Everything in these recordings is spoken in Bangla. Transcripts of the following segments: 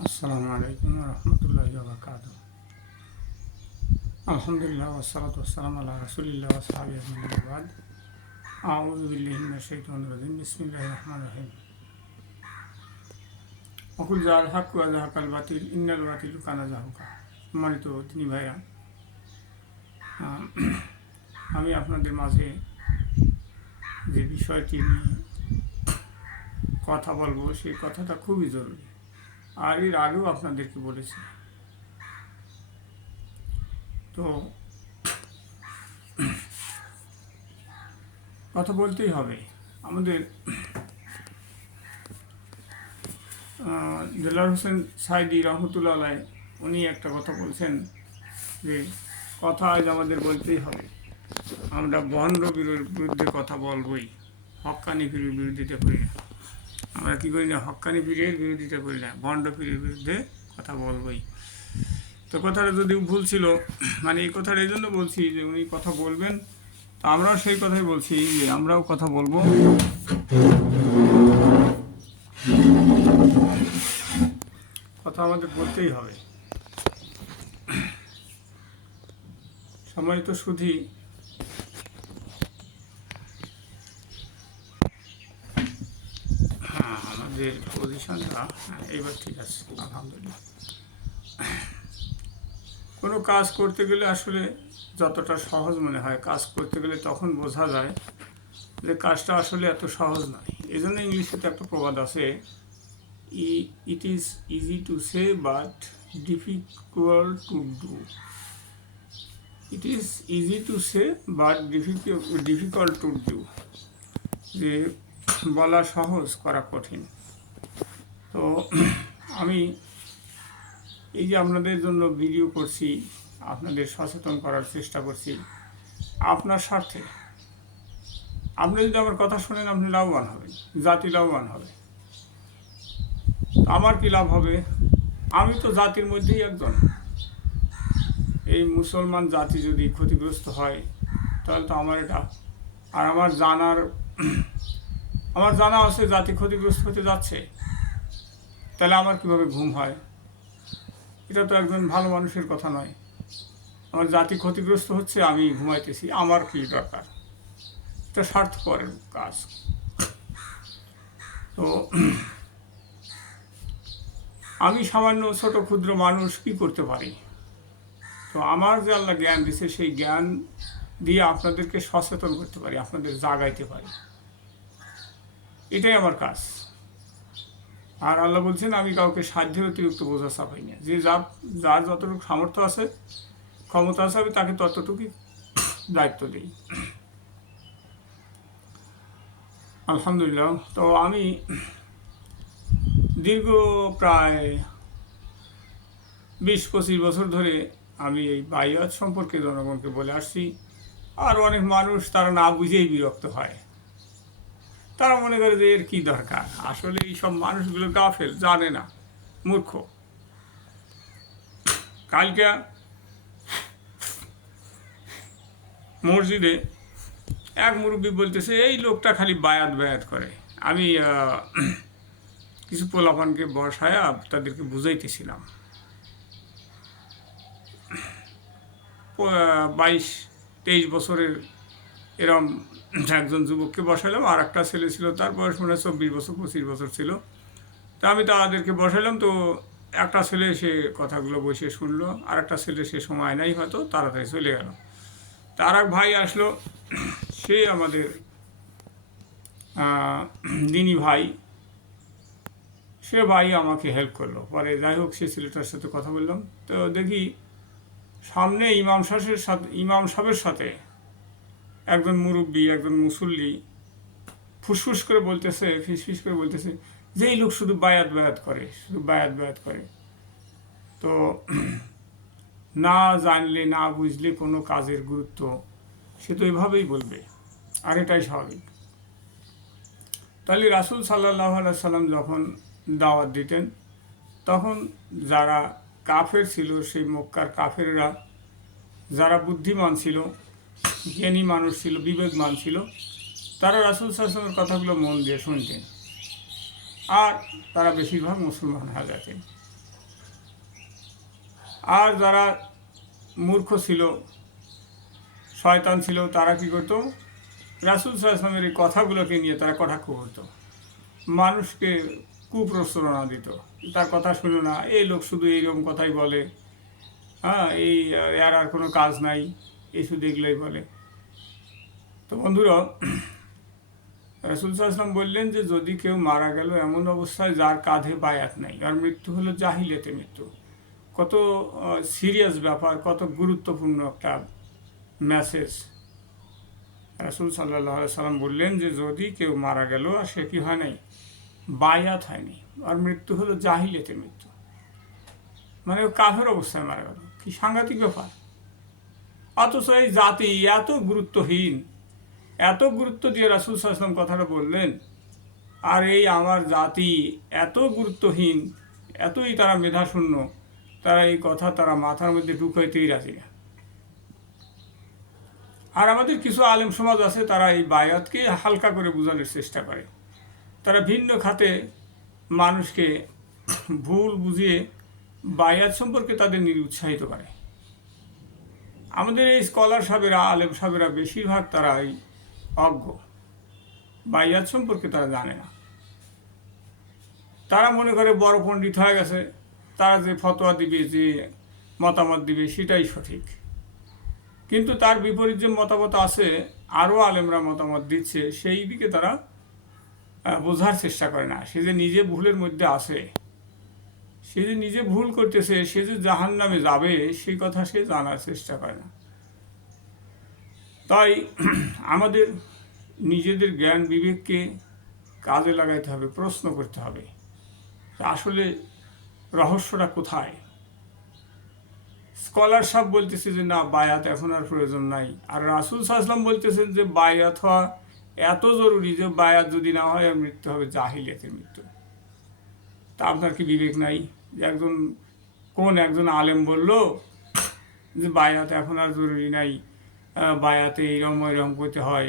আসসালামু আলাইকুম রহমতুল্লাহি ওয়া বারাকাতুহু। আলহামদুলিল্লাহ ওয়াসসালাতু ওয়াসসালামু আলা রাসূলিল্লাহ ওয়া সাহবিহি আজমাইন বাদ। আউযু বিল্লাহি মিনাশ শাইতানির রাজিম। বিসমিল্লাহির রহমানির রহিম। ওয়াকুল জাআল হক ওয়া যাহাকাল বাতিল ইন্নাল বাতিলা কানা যাহুকা। সম্মানিত তিনি ভাইরা, আমি আপনাদের মাঝে যে বিষয়টি নিয়ে কথা বলবো সেই কথাটা খুবই জরুরি, আর এর আগেও আপনাদেরকে বলেছি। তো কথা বলতেই হবে। আমাদের দেলোয়ার হোসেন সাইদি রহমতুল্লাহ আলাই উনি একটা কথা বলছেন যে কথা আজ আমাদের বলতেই হবে। আমরা ভণ্ড বিরুদ্ধে কথা বলবই, হক্কানি পীরের বিরোধিতা করি না। আমরা কী করি না, হক্কানি পীরের বিরোধিতা করি না, ভণ্ড পীরের বিরুদ্ধে কথা বলবই। তো কথাটা যদি ভুল ছিল, মানে এই কথাটা এই জন্য বলছি যে উনি কথা বলবেন, তো আমরাও সেই কথাই বলছি যে আমরাও কথা বলবো। কথা আমাদের বলতেই হবে। সম্মানিত সুধী, আমাদের পজিশনটা এবার ঠিক আছে আলহামদুলিল্লাহ। কোনো কাজ করতে গেলে আসলে যতটা সহজ মনে হয়, কাজ করতে গেলে তখন বোঝা যায় যে কাজটা আসলে এত সহজ নয়। এই জন্য ইংলিশে একটা প্রবাদ আছে, it is easy to say but difficult to do. It is easy to say but difficult to do, যে বলা সহজ করা কঠিন। তো আমি এই যে আপনাদের জন্য ভিডিও করছি, আপনাদের সচেতন করার চেষ্টা করছি আপনার স্বার্থে। আপনি যদি আমার কথা শোনেন, আপনি লাভবান হবেন, জাতি লাভবান হবে। আমার কি লাভ হবে? আমি তো জাতির মধ্যেই একজন। এই মুসলমান জাতি যদি ক্ষতিগ্রস্ত হয় তাহলে তো আমার এটা, আর আমার জানা আছে জাতি ক্ষতিগ্রস্ত হতে যাচ্ছে, তাহলে আমার কীভাবে ঘুম হয়? এটা তো একজন ভালো মানুষের কথা নয়। আমার জাতি ক্ষতিগ্রস্ত হচ্ছে, আমি ঘুমাইতেছি, আমার কি দরকার? এটা স্বার্থপরের কাজ। তো আমি সামান্য ছোট ক্ষুদ্র মানুষ কি করতে পারি? তো আমার যে আল্লাহ জ্ঞান দিছে, সেই জ্ঞান দিয়ে আপনাদেরকে সচেতন করতে পারি, আপনাদের জাগাইতে পারি, এটাই আমার কাজ। আর আল্লাহ বলছেন, আমি কাউকে সাধ্যের অতিরিক্ত বোঝা চাপাই না। যে যার যতটুকু সামর্থ্য আছে, ক্ষমতা আছে, আমি তাকে ততটুকুই দায়িত্ব দিই। আলহামদুলিল্লাহ। তো আমি দীর্ঘ প্রায় 20-25 বছর ধরে আমি এই বাইয়াত সম্পর্কে জনগণকে বলে আসছি। আর অনেক মানুষ তারা না বুঝেই বিরক্ত হয়। তারা মনে করে যে এর কী দরকার? আসলে এই সব মানুষগুলো গাফেল, জানে না, মূর্খ। কালকে মসজিদে এক মুরব্বী বলতেছে, এই লোকটা খালি বায়াত করে। আমি কিছু পোলাপানকে বসায় তাদেরকে বুঝাইতেছিলাম। 22-23 বছরের এরম একজন যুবককে বসাইলাম, আর একটা ছেলে ছিল, তার বয়স মনে হয় 24 বছর 25 বছর ছিল। তা আমি তাদেরকে বসাইলাম। তো একটা ছেলে সে কথাগুলো বসে শুনলো, আর একটা ছেলে সে সময় নাই, হয়তো তাড়াতাড়ি চলে গেল। তার এক ভাই আসলো, সে আমাদের দিনী ভাই, সে ভাই আমাকে হেল্প করলো। পরে যাই হোক, সে ছেলেটার সাথে কথা বললাম। তো দেখি সামনে ইমাম সাহেবের সাথে একজন মুরব্বী, একজন মুসল্লি ফুসফুস করে বলতেছে, ফিসফিস করে বলতেছে যে এই লোক শুধু বায়াত করে, শুধু বায়াত করে। তো না জানলে, না বুঝলে কোনো কাজের গুরুত্ব সে তো এভাবেই বলবে, আর এটাই স্বাভাবিক। তাহলে রাসূল সাল্লাল্লাহু আলাইহি সাল্লাম যখন দাওয়াত দিতেন, তখন যারা কাফের ছিল, সেই মক্কার কাফেররা, যারা বুদ্ধিমান ছিল, জ্ঞানী মানুষ ছিল, বিবেকমান ছিল, তারা রাসূল সাল্লাল্লাহু আলাইহি ওয়াসাল্লামের কথাগুলো মন দিয়ে শুনতেন, আর তারা বেশিরভাগ মুসলমান হয়ে যেতেন। আর যারা মূর্খ ছিল, শয়তান ছিল, তারা কী করতো, রাসূল সাল্লাল্লাহু আলাইহি ওয়াসাল্লামের এই কথাগুলোকে নিয়ে তারা কটাক্ষ করতো, মানুষকে কুপ্রোচনা দিত। তার কথা শুনো না, এই লোক শুধু এইরকম কথাই বলে, হ্যাঁ, এর আর কোনো কাজ নাই, এই শুধু এগুলোই বলে। তো বন্ধুরা, রাসূল সাল্লাল্লাহু আলাইহি ওয়াসাল্লাম বললেন যে যদি কেউ মারা গেল এমন অবস্থায় যার কাঁধে বায়াত নাই, আর মৃত্যু হলো জাহিলিয়াতে মৃত্যু। কত সিরিয়াস ব্যাপার, কত গুরুত্বপূর্ণ একটা মেসেজ। রাসূল সাল্লাল্লাহু আলাইহি সাল্লাম বললেন যে যদি কেউ মারা গেল আর সে কি হয় নাই, বায়াত হয়নি, আর মৃত্যু হলো জাহিলিয়াতে মৃত্যু, মানে ও কাফের অবস্থায় মারা গেল। কি সাংঘাতিক ব্যাপার! অথচ এই জাতি এত গুরুত্বহীন, এত গুরুত্ব দিয়ে রাসূল সাল্লাল্লাহু আলাইহি ওয়াসাল্লাম কথাটা বললেন, আর এই আমার জাতি এত গুরুত্বহীন, এতই তারা মেধাশূন্য, তারা এই কথা তারা মাথার মধ্যে ঢুকাইতেই রাজি না। আর আমাদের কিছু আলেম সমাজ আছে, তারা এই বায়াতকে হালকা করে বোঝানোর চেষ্টা করে। তারা ভিন্ন খাতে মানুষকে ভুল বুঝিয়ে বায়াত সম্পর্কে তাদের নিরুৎসাহিত করে। আমাদের এই স্কলার সাহেবেরা, আলেম সাহেবেরা বেশিরভাগ তারা এই অজ্ঞ, বায়াত সম্পর্কে তারা জানে না। তারা মনে করে বড় পণ্ডিত হয়ে গেছে, তারা যে ফতোয়া দিবে, যে মতামত দিবে সেটাই সঠিক। কিন্তু তার বিপরীত যে মতামত আছে, আরও আলেমরা মতামত দিচ্ছে, সেই দিকে তারা বোঝার চেষ্টা করে না। সে যে নিজে ভুলের মধ্যে আছে, সে যে নিজে ভুল করতেছে, সে যে জাহান্নামে যাবে সেই কথা সে জানার চেষ্টা করে না। তাই আমাদের নিজেদের জ্ঞান বিবেককে কাজে লাগাইতে হবে, প্রশ্ন করতে হবে আসলে রহস্যটা কোথায়। স্কলার সব বলতেছে যে না, বায়াত এখন আর প্রয়োজন নাই, আর রাসূল সাল্লাল্লাহু আলাইহি ওয়াসাল্লাম বলতেছেন যে বায়াত হওয়া এত জরুরি যে বায়াত যদি না হয় আর মৃত্যু হবে জাহিলিয়াতের মৃত্যু। তা আপনার কি বিবেক নাই যে একজন আলেম বলল যে বায়াত এখন আর জরুরি নাই, বায়াতে এইরকম ওইরকম করতে হয়,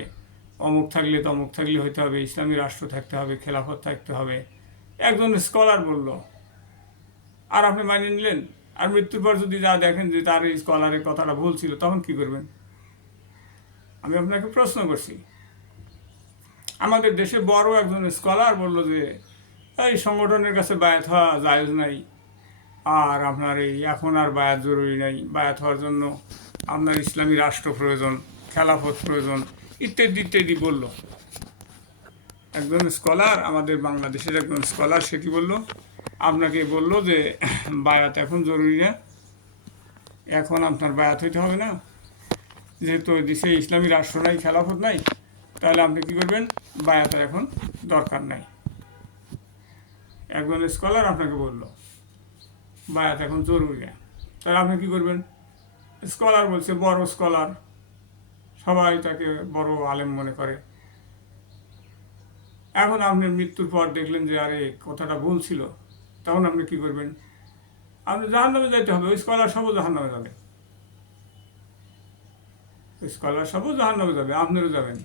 অমুক থাকলে তমুক থাকলে হইতে হবে, ইসলামী রাষ্ট্র থাকতে হবে, খেলাফত থাকতে হবে, একজন স্কলার বলল, আর আপনি মানিয়ে নিলেন। আর মৃত্যুর পর যদি যা দেখেন যে তার এই স্কলারের কথাটা ভুল ছিল, তখন কি করবেন? আমি আপনাকে প্রশ্ন করছি। আমাদের দেশে বড় একজন স্কলার বলল যে এই সংগঠনের কাছে বায়াত হওয়া জায়েজ নাই, আর আপনার এই এখন আর বায়াত জরুরি নাই, বায়াত হওয়ার জন্য আপনার ইসলামী রাষ্ট্র প্রয়োজন, খেলাফত প্রয়োজন, ইত্যাদি ইত্যাদি বলল। একজন স্কলার, আমাদের বাংলাদেশের একজন স্কলার, সে কি বলল? আপনাকে বলল যে বায়াত এখন জরুরি না, এখন আপনার বায়াত হইতে হবে না, যেহেতু দেশে ইসলামী রাষ্ট্র নাই, খেলাফত নাই, তাহলে আপনি কী করবেন? বায়াতের এখন দরকার নাই। একজন স্কলার আপনাকে বলল বায়াত এখন জরুরি না, তাহলে আপনি কী করবেন? স্কলার বলছে, বড় স্কলার, সবাই তাকে বড় আলেম মনে করে। এখন আপনি মৃত্যুর পর দেখলেন যে আরে কথাটা ভুল ছিল, তখন আপনি কী করবেন? আপনি জাহান্নামে যাইতে হবে, ওই স্কলার সবও জাহান্নামে যাবে, ওই স্কলার সবও জাহান্নামে যাবে, আপনিও যাবেন।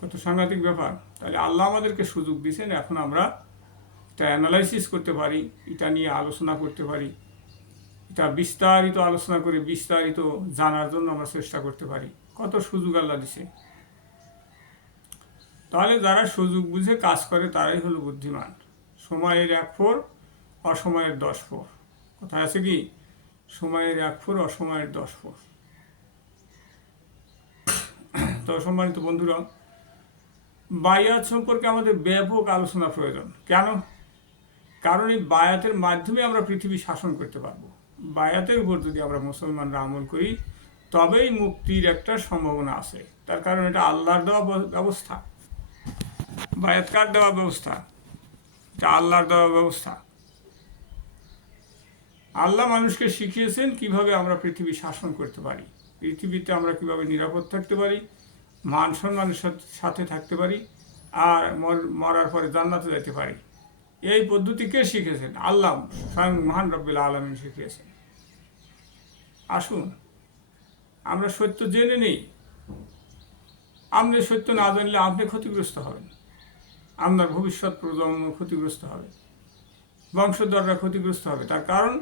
কত সাংঘাতিক ব্যাপার! তাহলে আল্লাহ আমাদেরকে সুযোগ দিয়েছেন, এখন আমরা এটা অ্যানালাইসিস করতে পারি, এটা নিয়ে আলোচনা করতে পারি, এটা বিস্তারিত আলোচনা করে বিস্তারিত জানার জন্য আমরা চেষ্টা করতে পারি। কত সুযোগ আল্লাহ দিছে। তাহলে যারা সুযোগ বুঝে কাজ করে তারাই হলো বুদ্ধিমান। সময়ের 1 ফোর, অসময়ের 10 ফোর। কোথায় আছে কি? সময়ের 1 ফোর, অসময়ের 10 ফোর। তো সম্মানিত বন্ধুরা, বায়াত সম্পর্কে আমাদের ব্যাপক আলোচনা প্রয়োজন। কেন? কারণ এই বায়াতের মাধ্যমে আমরা পৃথিবী শাসন করতে পারবো। বায়াতের উপর যদি আমরা মুসলমানরা আমল করি, তবেই মুক্তির একটা সম্ভাবনা আছে। তার কারণ এটা আল্লাহর দেওয়া ব্যবস্থা। বায়াত কার দেওয়া ব্যবস্থা? এটা আল্লাহর দেওয়া ব্যবস্থা। আল্লাহ মানুষকে শিখিয়েছেন কিভাবে আমরা পৃথিবী শাসন করতে পারি, পৃথিবীতে আমরা কিভাবে নিরাপদ থাকতে পারি, মান সম্মানের সাথে থাকতে পারি, আর মরার পরে জান্নাতে যেতে পারি। এই পদ্ধতি কে শিখেছেন? আল্লাহ স্বয়ং মহান রব্বুল আলামিন শিখিয়েছেন। আসুন আমরা সত্য জেনে নেই। আপনি সত্য না জানলে আপনি ক্ষতিগ্রস্ত হবেন, আপনার ভবিষ্যৎ প্রজন্ম ক্ষতিগ্রস্ত হবে, বংশধররা ক্ষতিগ্রস্ত হবে। তার কারণ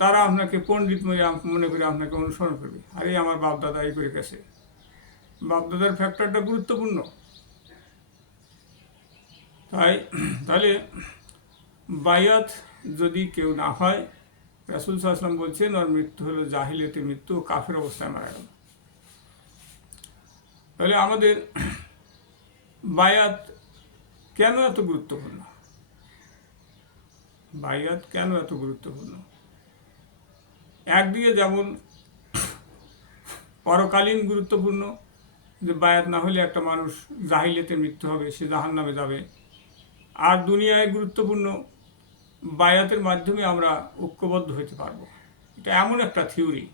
তারা আপনাকে পণ্ডিত মনে করে আপনাকে অনুসরণ করবে, আরে আমার বাপদাদা এই করে গেছে। বাপদাদার ফ্যাক্টরটা গুরুত্বপূর্ণ। তাহলে বায়াত যদি কেউ না হয়, রাসূল সাল্লাল্লাহু আলাইহি ওয়াসাল্লাম বলছেন ওর মৃত্যু হলো জাহিলিয়াতের মৃত্যু, কাফের অবস্থায় মারা গেল। তাহলে আমাদের বায়াত কেন এত গুরুত্বপূর্ণ? বায়াত কেন এত গুরুত্বপূর্ণ? একদিকে যেমন পরকালীন গুরুত্বপূর্ণ, যে বায়াত না হলে একটা মানুষ জাহিলিয়াতে মৃত্যু হবে, সে জাহান্নামে যাবে। আর দুনিয়ায় গুরুত্বপূর্ণ, বায়াতের মাধ্যমে আমরা ঐক্যবদ্ধ হতে পারবো। এটা এমন একটা থিওরি।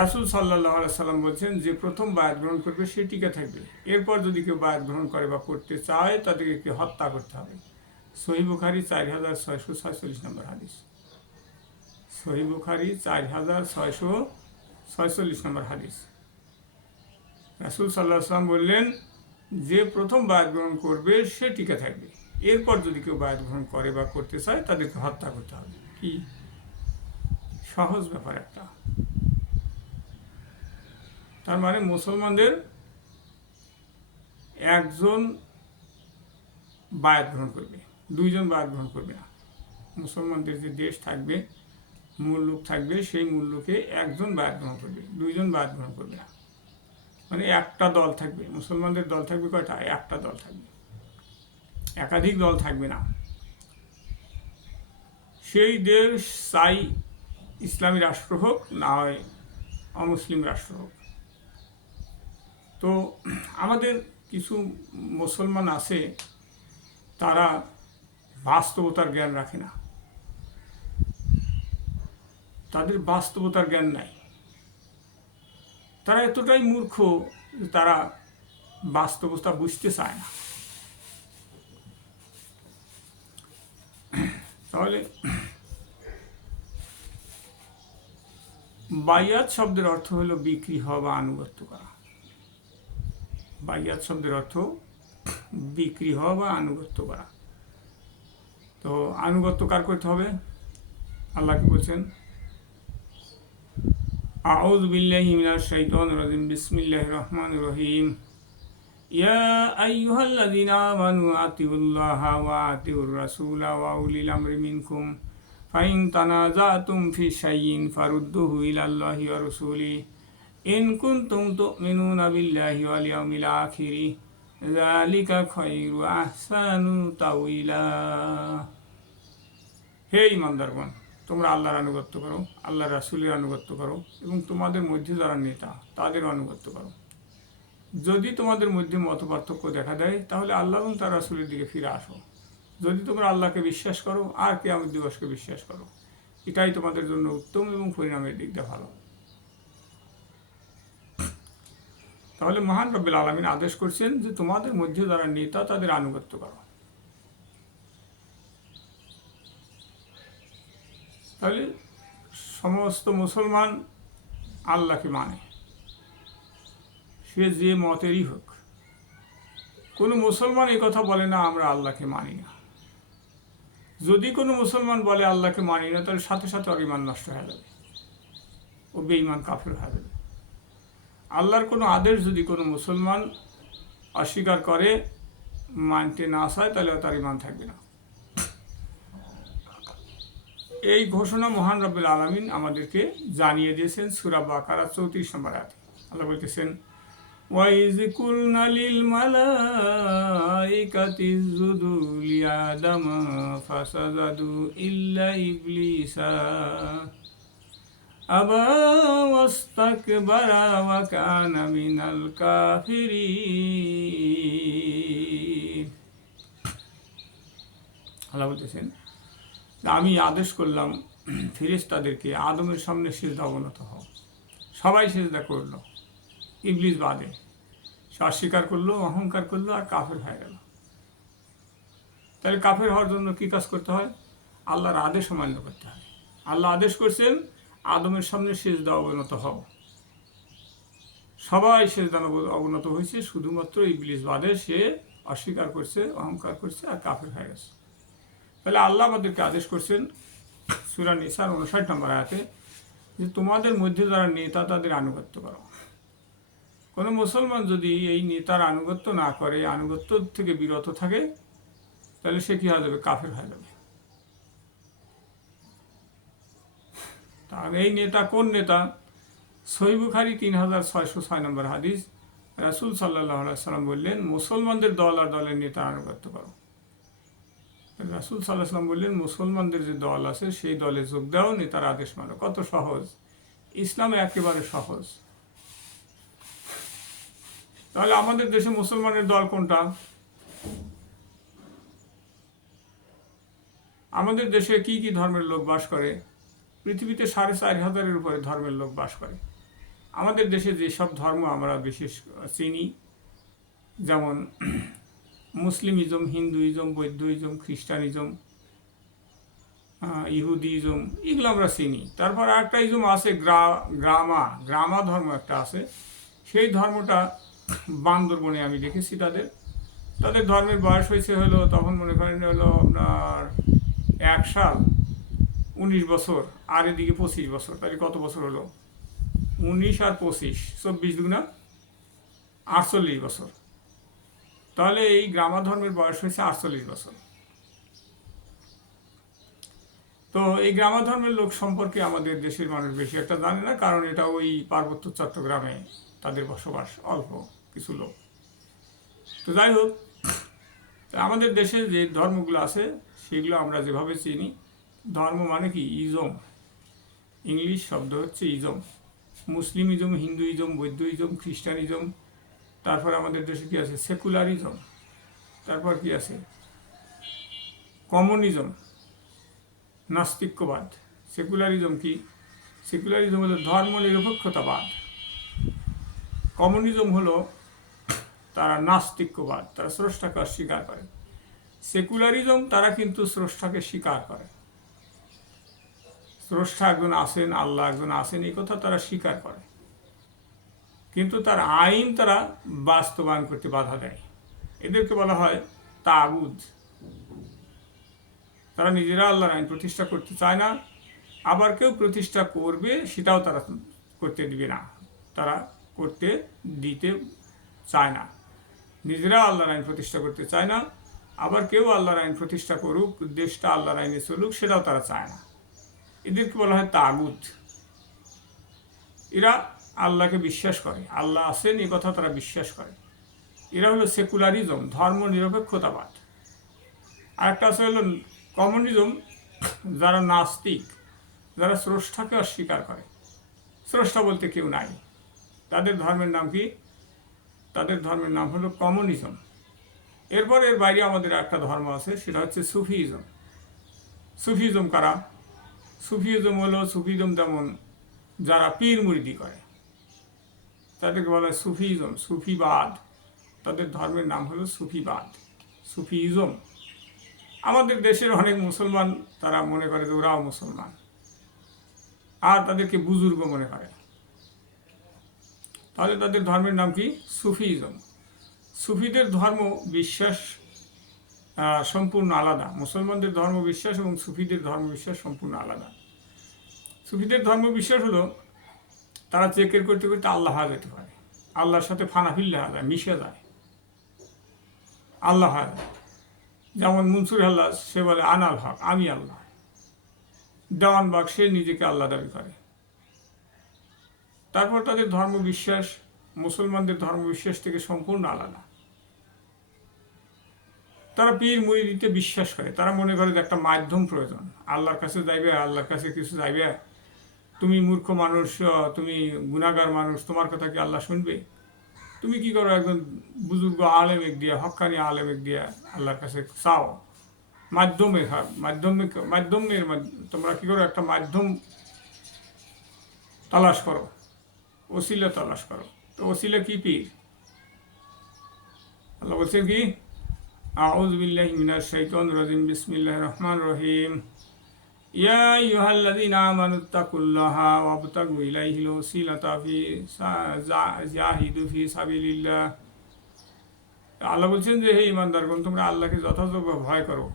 রাসূল সাল্লাল্লাহু আলাইহি সাল্লাম বলছেন, যে প্রথম বায়াত গ্রহণ করবে সে টিকে থাকবে, এরপর যদি কেউ বায়াত গ্রহণ করে বা করতে চায় তাদেরকে হত্যা করতে হবে। সহিহ বুখারী 4646 নম্বর হাদিস। সহিহ বুখারী 4646 নম্বর হাদিস। রাসূল সাল্লাল্লাহু আলাইহি সাল্লাম বললেন, যে প্রথম বায়াত গ্রহণ করবে সে টিকে থাকবে, এরপর যদি কেউ বায়াত গ্রহণ করে বা করতে চায় তাদেরকে হত্যা করতে হবে। কি সহজ ব্যাপার একটা। তার মানে মুসলমানদের একজন বায়াত গ্রহণ করবে, দুইজন বায়াত গ্রহণ করবে না। মুসলমানদের যে দেশ থাকবে, মুল্লুক থাকবে, সেই মুল্লুকে একজন বায়াত গ্রহণ করবে, দুইজন বায়াত গ্রহণ করবে না। মানে একটা দল থাকবে, মুসলমানদের দল থাকবে কয়টা? একটা দল থাকবে, একাধিক দল থাকবে না। সেই দেশ চাই ইসলামী রাষ্ট্র হোক, না হয় অমুসলিম রাষ্ট্র হোক। তো আমাদের কিছু মুসলমান আছে, তারা বাস্তবতার জ্ঞান রাখে না, তাদের বাস্তবতার জ্ঞান নাই। তারা এতটাই মূর্খ যে তারা বাস্তবতা বুঝতে চায় না। তাহলে বাইয়াত শব্দের অর্থ হলো বিক্রি হওয়া বা আনুগত্য করা। বাইয়াত শব্দের অর্থ বিক্রি হওয়া বা আনুগত্য করা। তো আনুগত্য কার করতে হবে? আল্লাহ কি বলছেন? আউযু বিল্লাহি মিনাশ শাইতানির রাজিম, বিসমিল্লাহির রহমানির রহিম। ইয়া আইয়ুহাল্লাযীনা আমানু আতিউল্লাহা ওয়া আতিউর রাসূলা ওয়া উলিল আমরি মিনকুম ফাইন তানাযাতুম ফি শাইইন ফারুদ্দুহু ইলাল্লাহি ওয়া রাসূলিহি ইন কুনতুম তু'মিনুনা বিল্লাহি ওয়াল ইয়াউমিল আখির যালিকা খায়রু ওয়া আহসানু তাউইলা। হে ঈমানদারগণ, তোমরা আল্লাহর আনুগত্য করো, আল্লাহর রাসূলের আনুগত্য করো, এবং তোমাদের মধ্যে যারা নেতা তাদের আনুগত্য করো। যদি তোমাদের মধ্যে মতপার্থক্য দেখা দেয় তাহলে আল্লাহ এবং তার রাসূলের দিকে ফিরে আসো। যদি তোমরা আল্লাহকে বিশ্বাস করো আর কিয়ামত দিবসকে বিশ্বাস করো, এটাই তোমাদের জন্য উত্তম এবং পরিণামের দিক দিয়ে ভালো। তাহলে মহান রব্বুল আলামিন আদেশ করছেন যে তোমাদের মধ্যে যারা নেতা তাদের আনুগত্য করো। তাহলে সমস্ত মুসলমান আল্লাহকে মানে, সে যে মতেরই হোক। কোনো মুসলমান এই কথা বলে না আমরা আল্লাহকে মানি না। যদি কোনো মুসলমান বলে আল্লাহকে মানি না, তাহলে সাথে সাথে ওর ঈমান নষ্ট হয়ে যাবে, ও বেঈমান কাফের হয়ে যাবে। আল্লাহর কোনো আদেশ যদি কোনো মুসলমান অস্বীকার করে, মানতে না চায়, তাহলে তার ঈমান থাকবে না। এই ঘোষণা মহান রব্বুল আলামিন আমাদেরকে জানিয়ে দিয়েছেন সূরা বাকারা 34 নম্বর আয়াতে। আল্লাহ বলতেছেন, وَإِذْ قُلْنَا لِلْمَلَائِكَةِ اسْجُدُوا لِآدَمَ فَسَجَدُوا إِلَّا إِبْلِيسَ أَبَى وَاسْتَكْبَرَ وَكَانَ مِنَ الْكَافِرِينَ। আল্লাহ বলতেছেন, আমি আদেশ করলাম ফেরেশতাদেরকে আদমের সামনে সিজদা অবনত হও। সবাই সিজদা করলো, ইবলিস বাদে। সে অস্বীকার করলো, অহংকার করলো, আর কাফের হয়ে গেল। তাহলে কাফের হওয়ার জন্য কী কাজ করতে হয়? আল্লাহর আদেশ অমান্য করতে হয়। আল্লাহ আদেশ করছেন আদমের সামনে সিজদা অবনত হও। সবাই সিজদা অবনত হয়েছে, শুধুমাত্র ইবলিস বাদে সে অস্বীকার করছে, অহংকার করছে, আর কাফের হয়ে গেছে। তাহলে আল্লাহ আমাদেরকে আদেশ করছেন সূরা নিসার 59 নম্বর আয়াতে যে তোমাদের মধ্যে যারা নেতা তাদের আনুগত্য করো। কোনো মুসলমান যদি এই নেতার আনুগত্য না করে, আনুগত্য থেকে বিরত থাকে, তাহলে সে কি হয়ে যাবে? কাফের হয়ে যাবে। তাহলে এই নেতা কোন নেতা? সহিহ বুখারী 3606 নম্বর হাদিস, রাসূল সাল্লাল্লাহু আলাইহি সাল্লাম বললেন, মুসলমানদের দল আর দলের নেতার আনুগত্য করো। রাসূল সাল্লাল্লাহু আলাইহি সাল্লাম বললেন, মুসলমানদের যে দল আছে সেই দলে যোগ দাও, নেতার আদেশ মানো। কত সহজ! ইসলামে একেবারে সহজ। তাহলে আমাদের দেশে মুসলমানের দল কোনটা? আমাদের দেশে কি কি ধর্মের লোক বাস করে? পৃথিবীতে 4,500-এর উপরে ধর্মের লোক বাস করে। আমাদের দেশে যেসব ধর্ম আমরা বিশেষ চিনি, যেমন মুসলিমিজম, হিন্দুইজম, বৌদ্ধইজম, খ্রিস্টানিজম, ইহুদিজম, এগুলো আমরা চিনি। তারপর আরেকটা ইজম আছে, গ্রামা ধর্ম একটা আছে। সেই ধর্মটা বান্দরবনে আমি দেখেছি। তাদের ধর্মের বয়স হয়েছে হলো, তখন মনে করেন হলো আপনার 1 সাল 19 বছর, আর এদিকে 25 বছর, তাহলে কত বছর হলো? 19 আর 25, 24 দুগুণা 48 বছর। তাহলে এই গ্রামা ধর্মের বয়স হয়েছে 48 বছর। তো এই গ্রামা ধর্মের লোক সম্পর্কে আমাদের দেশের মানুষ বেশি একটা জানে না, কারণ এটা ওই পার্বত্য চট্টগ্রামে তাদের বসবাস, অল্প কিছু লোক। তো যাই হোক, আমাদের দেশে যে ধর্মগুলো আছে সেগুলো আমরা যেভাবে চিনি, ধর্ম মানে কি? ইজম, ইংলিশ শব্দ হচ্ছে ইজম। মুসলিমিজম, হিন্দুইজম, বৌদ্ধইজম, খ্রিস্টানিজম, তারপর আমাদের দেশে কি আছে? সেকুলারিজম, তারপর কি আছে? কমিউনিজম, নাস্তিক্যবাদ। সেকুলারিজম কি? সেকুলারিজম হলো ধর্ম নিরপেক্ষতাবাদ। কমিউনিজম হলো তারা নাস্তিক্যবাদ, তারা স্রষ্টাকে অস্বীকার করে। সেকুলারিজম তারা কিন্তু স্রষ্টাকে স্বীকার করে। স্রষ্টা একজন আছেন, আল্লাহ একজন আছেন, এই কথা তারা স্বীকার করে, কিন্তু তার আইন তারা বাস্তবায়ন করতে বাধা দেয়। এদেরকে বলা হয় তাগুত। তারা নিজেরা আল্লাহর আইন প্রতিষ্ঠা করতে চায় না, আবার কেউ প্রতিষ্ঠা করবে সেটাও তারা করতে দিবে না, তারা করতে দিতে চায় না। নিজেরা আল্লাহর আইন প্রতিষ্ঠা করতে চায় না, আবার কেউ আল্লাহর আইন প্রতিষ্ঠা করুক, দেশটা আল্লাহর আইনে চলুক, সেটাও তারা চায় না। এদেরকে বলা হয় তাগুত। এরা আল্লাহকে বিশ্বাস করে, আল্লাহ আছেন এই কথা তারা বিশ্বাস করে। এরা হলো সেকুলারিজম, ধর্ম নিরপেক্ষতাবাদ। আরেকটা আছে হলো কমিউনিজম, যারা নাস্তিক, যারা স্রষ্টাকে অস্বীকার করে, স্রষ্টা বলতে কেউ নাই। তাদের ধর্মের নাম কি? তাদের ধর্মের নাম হলো কমিউনিজম। এরপর এর বাইরে আমাদের একটা ধর্ম আছে, সেটা হচ্ছে সুফিজম। সুফিজম কারা? সুফিজম হলো, সুফিজম যেমন যারা পীর মুরিদি করে, তাদেরকে বলা হয় সুফিজম, সুফিবাদ। তাদের ধর্মের নাম হলো সুফিবাদ, সুফিজম। আমাদের দেশের অনেক মুসলমান তারা মনে করে যে ওরাও মুসলমান, আর তাদেরকে বুজুর্গ মনে করে। তাহলে তাদের ধর্মের নাম কি? সুফিজম। সুফিদের ধর্ম বিশ্বাস সম্পূর্ণ আলাদা। মুসলমানদের ধর্ম বিশ্বাস এবং সুফিদের ধর্ম বিশ্বাস সম্পূর্ণ আলাদা। সুফিদের ধর্ম বিশ্বাস হলো তারা চেকের করতে করতে আল্লাহ হয়ে যেতে পারে, আল্লাহর সাথে ফানাফিল্লে হয়ে যায়, মিশে যায়, আল্লাহ হয়ে যায়। যেমন মনসুর হাল্লাজ, সে বলে আনাল হক, আমি আল্লাহ। দেওয়ান বাগ, সে নিজেকে আল্লাহ দাবি করে। তারপর তাদের ধর্ম বিশ্বাস মুসলমানদের ধর্ম বিশ্বাস থেকে সম্পূর্ণ আলাদা। তারা পীর মুরিদিতে বিশ্বাস করে, তারা মনে করে যে একটা মাধ্যম প্রয়োজন, আল্লাহর কাছে যাইবে, আল্লাহর কাছে কিছু যাইবে। তুমি মূর্খ মানুষ, তুমি গুনাহগার মানুষ, তোমার কথা কি আল্লাহ শুনবে? তুমি কি করো? একজন বুজুর্গ আলেমেক দিয়ে, হক্কানি আলেমেক দিয়ে আল্লাহর কাছে চাও, মাধ্যমের তোমরা কি করো? একটা মাধ্যম তালাশ করো, ওসিলা তালাশ করো। তো ওসিলা কি? পীর। আল্লাহ বলছেন কি? আউযু বিল্লাহি মিনাশ শাইতানির রাজিম, বিসমিল্লাহির রহমানির রহিম। ইয়া আইয়ুহাল্লাযীনা আমানুত্তাকুল্লাহা ওয়াবতাগু ইলাইহিল ওয়াসিলাতা জাহিদু ফি সাবিলিল্লাহ। আল্লাহ বলছেন যে হে ঈমানদারগণ, তোমরা আল্লাহকে যথাযথ ভয় করো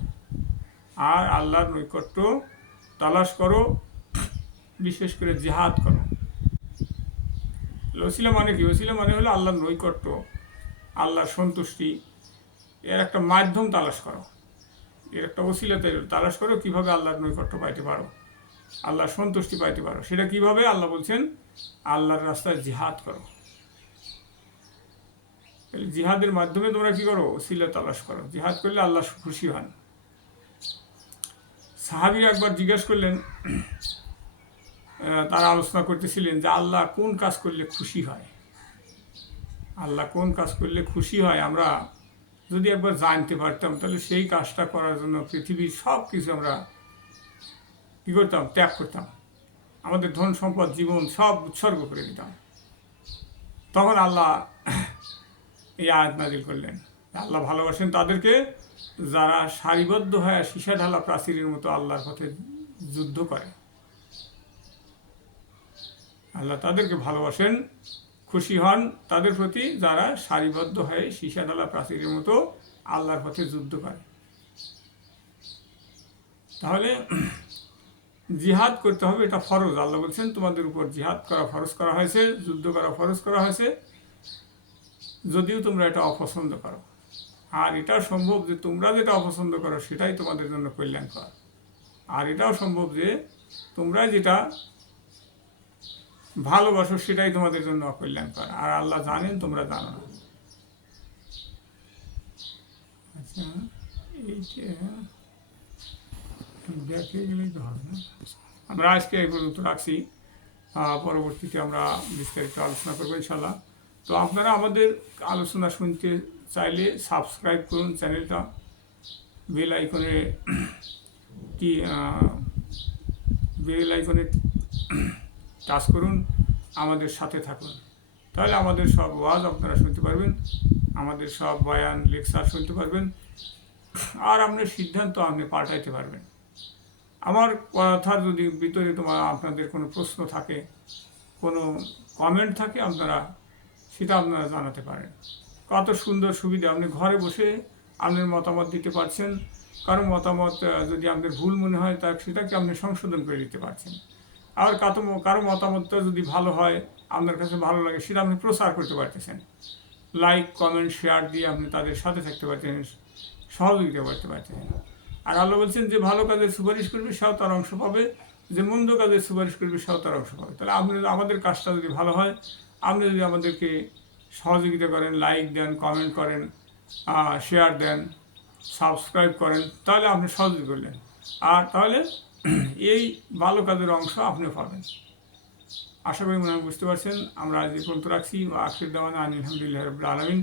আর আল্লাহর নৈকট্য তালাশ করো, বিশেষ করে জিহাদ করো। ওসিলা মানে কি? ওসিলা মানে হলো আল্লাহর নৈকট্য, আল্লাহর সন্তুষ্টি, এর একটা মাধ্যম তালাশ করো, এর একটা ওসিলা তালাশ করো কীভাবে আল্লাহর নৈকট্য পাইতে পারো, আল্লাহর সন্তুষ্টি পাইতে পারো। সেটা কিভাবে? আল্লাহ বলছেন আল্লাহর রাস্তায় জিহাদ করো। জিহাদের মাধ্যমে তোমরা কি করো? ওসিলা তালাশ করো। জিহাদ করলে আল্লাহ খুশি হন। সাহাবীরা একবার জিজ্ঞেস করলেন, তারা আলোচনা করতেছিলেন যে আল্লাহ কোন কাজ করলে খুশি হয়, আল্লাহ কোন কাজ করলে খুশি হয় আমরা যদি একবার জানতে পারতাম, তাহলে সেই কাজটা করার জন্য পৃথিবীর সব কিছু আমরা কী করতাম? ত্যাগ করতাম, আমাদের ধন সম্পদ জীবন সব উৎসর্গ করে দিতাম। তখন আল্লাহ এই আয়াত নাজিল করলেন, আল্লাহ ভালোবাসেন তাদেরকে যারা সারিবদ্ধ হয়ে সীসা ঢালা প্রাচীরের মতো আল্লাহর পথে যুদ্ধ করে। আল্লাহ তাদেরকে ভালোবাসেন, খুশি হন তাদের প্রতি যারা সারিবদ্ধ হয়ে সীসা ঢালা প্রাচীরের মতো আল্লাহর পথে যুদ্ধ করে। তাহলে জিহাদ করতে হবে, এটা ফরজ। আল্লাহ বলছেন তোমাদের উপর জিহাদ করা ফরজ করা হয়েছে, যুদ্ধ করা ফরজ করা হয়েছে, যদিও তোমরা এটা অপছন্দ করো। আর এটাও সম্ভব যে তোমরা যেটা অপছন্দ করো সেটাই তোমাদের জন্য কল্যাণকর। আর এটাও সম্ভব যে তোমরা যেটা ভালোবাসো সেটাই তোমাদের জন্য অকল্যাণকর। আর আল্লাহ জানেন, তোমরা জানো না। আচ্ছা, এইটা দেখে গেলেই তো হবে না। আমরা আজকে এই পর্যন্ত রাখছি, পরবর্তীতে আমরা বিস্তারিত আলোচনা করবো ইনশাল্লাহ। তো আপনারা আমাদের আলোচনা শুনতে চাইলে সাবস্ক্রাইব করুন চ্যানেলটা, বেল আইকনে টাচ করুন, আমাদের সাথে থাকুন। তাহলে আমাদের সব ওয়াজ আপনারা শুনতে পারবেন, আমাদের সব বয়ান লেকচার শুনতে পারবেন, আর আপনার সিদ্ধান্ত আপনি পাল্টাইতে পারবেন। আমার কথার যদি ভিতরে আপনাদের কোনো প্রশ্ন থাকে, কোনো কমেন্ট থাকে, সেটা আপনারা জানাতে পারেন। কত সুন্দর সুবিধা, আপনি ঘরে বসে আপনার মতামত দিতে পারছেন। কারো মতামত যদি আপনাদের ভুল মনে হয় সেটাকে আপনি সংশোধন করে দিতে পারছেন। আর কারো মতামতটা যদি ভালো হয়, আপনার কাছে ভালো লাগে, সেটা আপনি প্রচার করতে পারতেছেন। লাইক কমেন্ট শেয়ার দিয়ে আপনি তাদের সাথে থাকতে পারছেন, সহযোগিতা করতে পারছেন। আর আল্লাহ বলছেন যে ভালো কাজের সুপারিশ করবে সেও তার অংশ পাবে, যে মন্দ কাজের সুপারিশ করবে সেও তার অংশ পাবে। তাহলে আমাদের কাজটা যদি ভালো হয়, আপনি যদি আমাদেরকে সহযোগিতা করেন, লাইক দেন, কমেন্ট করেন, শেয়ার দেন, সাবস্ক্রাইব করেন, তাহলে আপনি সহযোগিতা করলেন। আর তাহলে এই ভালো কাজের অংশ আপনিও পাবেন। আশা করি মনে হয় বুঝতে পারছেন। আমরা আজ এই পর্যন্ত রাখছি। আখির দাওয়ানা আলহামদুলিল্লাহি রাব্বিল আলামিন।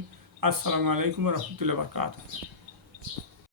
আসসালামু আলাইকুম ওয়া রাহমাতুল্লাহি ওয়া বারাকাতুহু।